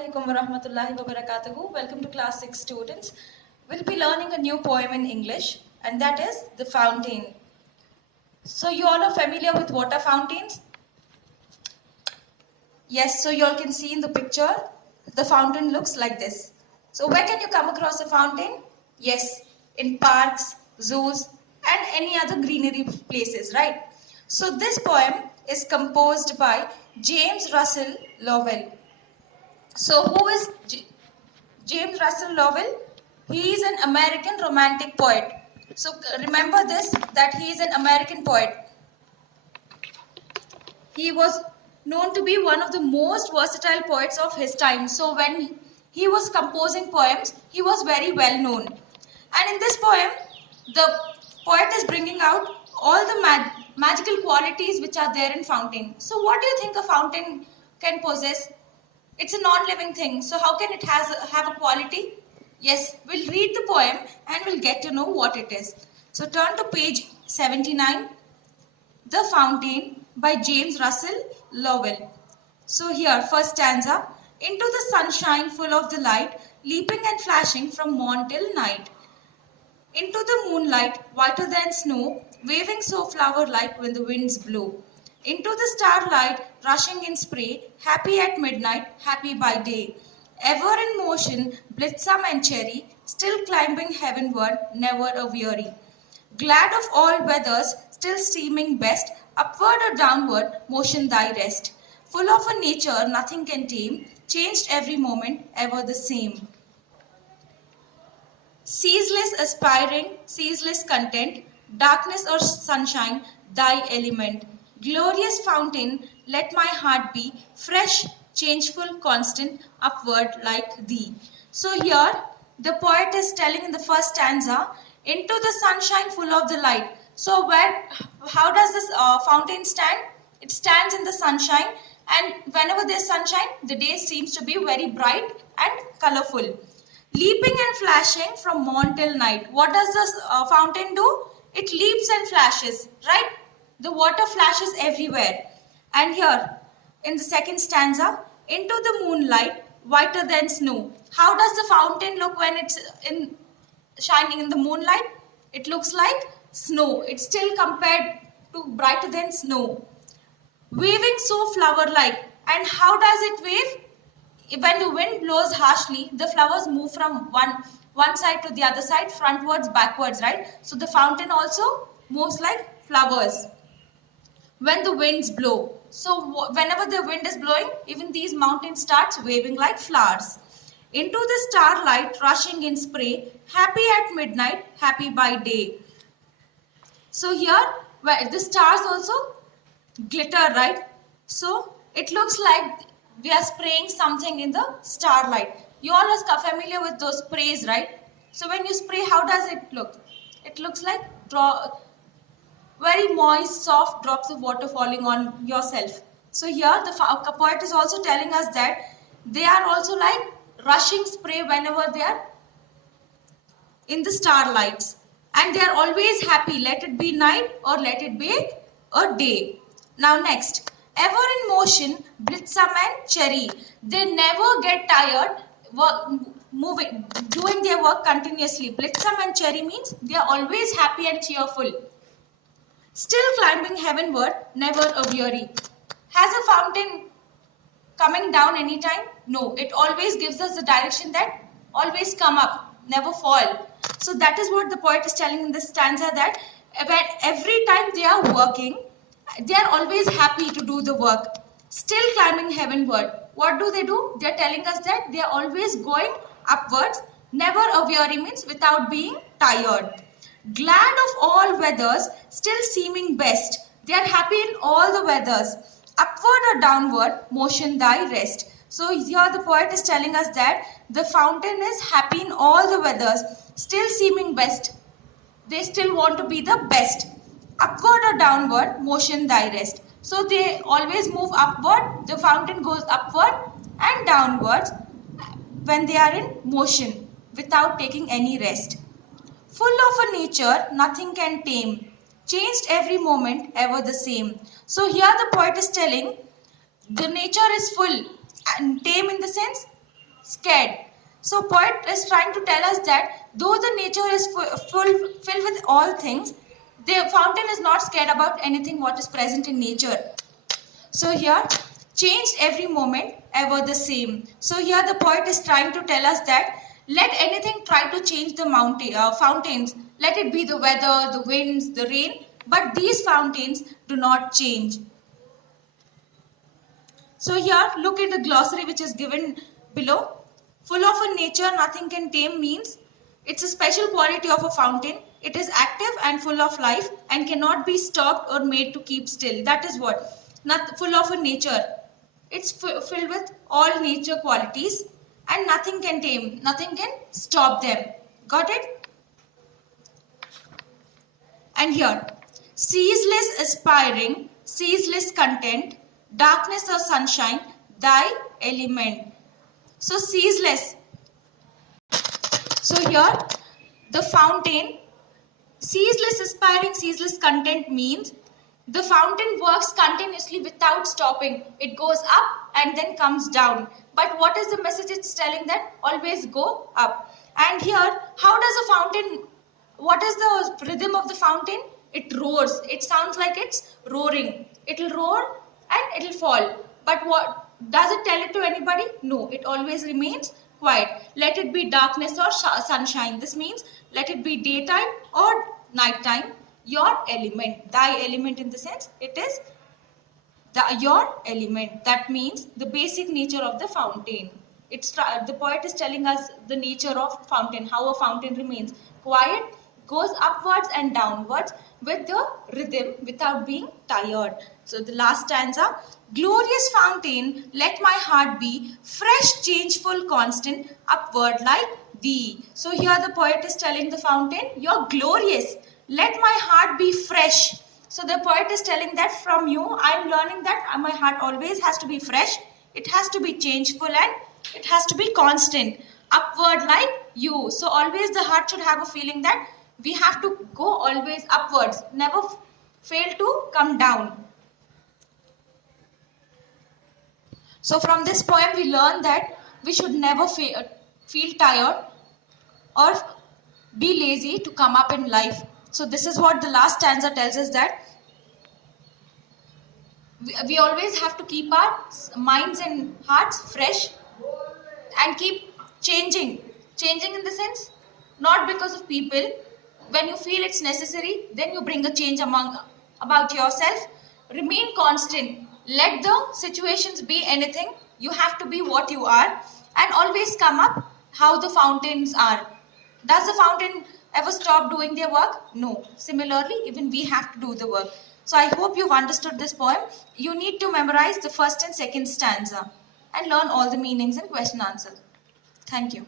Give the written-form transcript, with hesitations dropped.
Assalamualaikum warahmatullahi wabarakatuh. Welcome to class 6 students. We'll be learning a new poem in English, and that is The Fountain. So you all are familiar with water fountains? Yes, so you all can see in the picture, the fountain looks like this. So where can you come across a fountain? Yes, in parks, zoos, and any other greenery places, right? So this poem is composed by James Russell Lowell. So who is James Russell Lowell? He is an American romantic poet. So remember this, that he is an American poet. He was known to be one of the most versatile poets of his time. So when he was composing poems, he was very well known. And in this poem, the poet is bringing out all the magical qualities which are there in fountain. So what do you think a fountain can possess? It's a non-living thing. So how can it have a quality? Yes, we'll read the poem and we'll get to know what it is. So turn to page 79. The Fountain by James Russell Lowell. So here, first stanza. Into the sunshine full of the light, leaping and flashing from morn till night. Into the moonlight, whiter than snow, waving so flower-like when the winds blow. Into the starlight, rushing in spray, happy at midnight, happy by day. Ever in motion, blithesome and cherry, still climbing heavenward, never a weary. Glad of all weathers, still steaming best, upward or downward, motion thy rest. Full of a nature nothing can tame, changed every moment, ever the same. Ceaseless aspiring, ceaseless content, darkness or sunshine, thy element. Glorious fountain, let my heart be fresh, changeful, constant, upward like thee. So here, the poet is telling in the first stanza, into the sunshine full of the light. So how does this fountain stand? It stands in the sunshine, and whenever there's sunshine, the day seems to be very bright and colorful. Leaping and flashing from morn till night. What does this fountain do? It leaps and flashes, right? The water flashes everywhere. And here, in the second stanza, into the moonlight, whiter than snow. How does the fountain look when it's shining in the moonlight? It looks like snow. It's still compared to brighter than snow. Waving so flower-like. And how does it wave? When the wind blows harshly, the flowers move from one side to the other side, frontwards, backwards, right? So the fountain also moves like flowers when the winds blow. So whenever the wind is blowing, even these mountains starts waving like flowers. Into the starlight, rushing in spray, happy at midnight, happy by day. So here, the stars also glitter, right? So it looks like we are spraying something in the starlight. You all are familiar with those sprays, right? So when you spray, how does it look? It looks like very moist, soft drops of water falling on yourself. So here the poet is also telling us that they are also like rushing spray whenever they are in the starlights. And they are always happy, let it be night or let it be a day. Now next, ever in motion, blithesome and cherry. They never get tired doing their work continuously. Blithesome and cherry means they are always happy and cheerful. Still climbing heavenward, never a weary. Has a fountain coming down anytime? No, it always gives us the direction that always come up, never fall. So that is what the poet is telling in this stanza, that every time they are working, they are always happy to do the work. Still climbing heavenward. What do? They are telling us that they are always going upwards, never a weary means without being tired. Glad of all weathers, still seeming best. They are happy in all the weathers. Upward or downward, motion thy rest. So here the poet is telling us that the fountain is happy in all the weathers, still seeming best. They still want to be the best. Upward or downward, motion thy rest. So they always move upward. The fountain goes upward and downwards when they are in motion without taking any rest. Full of a nature nothing can tame, changed every moment, ever the same. So here the poet is telling the nature is full and tame in the sense scared. So poet is trying to tell us that though the nature is filled with all things, the fountain is not scared about anything what is present in nature. So here, changed every moment, ever the same. So here the poet is trying to tell us that let anything try to change the fountains. Let it be the weather, the winds, the rain, but these fountains do not change. So here, look at the glossary which is given below. Full of a nature nothing can tame means it's a special quality of a fountain. It is active and full of life and cannot be stopped or made to keep still. That is what? Not full of a nature. It's filled with all nature qualities and nothing can tame. Nothing can stop them. Got it? And here, ceaseless aspiring, ceaseless content, darkness or sunshine, thy element. So ceaseless. So here, the fountain, ceaseless aspiring, ceaseless content means the fountain works continuously without stopping. It goes up and then comes down. But what is the message it's telling? That always go up. And here, how does a fountain, what is the rhythm of the fountain? It roars. It sounds like it's roaring. It'll roar and it'll fall. But what does it tell it to anybody? No, it always remains quiet. Let it be darkness or sunshine. This means let it be daytime or nighttime. Your element, thy element in the sense it is your element. That means the basic nature of the fountain. It's the poet is telling us the nature of fountain, how a fountain remains quiet, goes upwards and downwards with the rhythm without being tired. So the last stanza, glorious fountain, let my heart be fresh, changeful, constant, upward like thee. So here the poet is telling the fountain, you're glorious. Let my heart be fresh. So the poet is telling that from you, I am learning that my heart always has to be fresh. It has to be changeful and it has to be constant. Upward like you. So always the heart should have a feeling that we have to go always upwards. Never fail to come down. So from this poem we learn that we should never feel tired or be lazy to come up in life. So this is what the last stanza tells us, that we always have to keep our minds and hearts fresh and keep changing. Changing in the sense, not because of people. When you feel it's necessary, then you bring a change about yourself. Remain constant. Let the situations be anything. You have to be what you are and always come up how the fountains are. Does the fountain ever stop doing their work? No. Similarly, even we have to do the work. So I hope you've understood this poem. You need to memorize the first and second stanza and learn all the meanings and question answers. Thank you.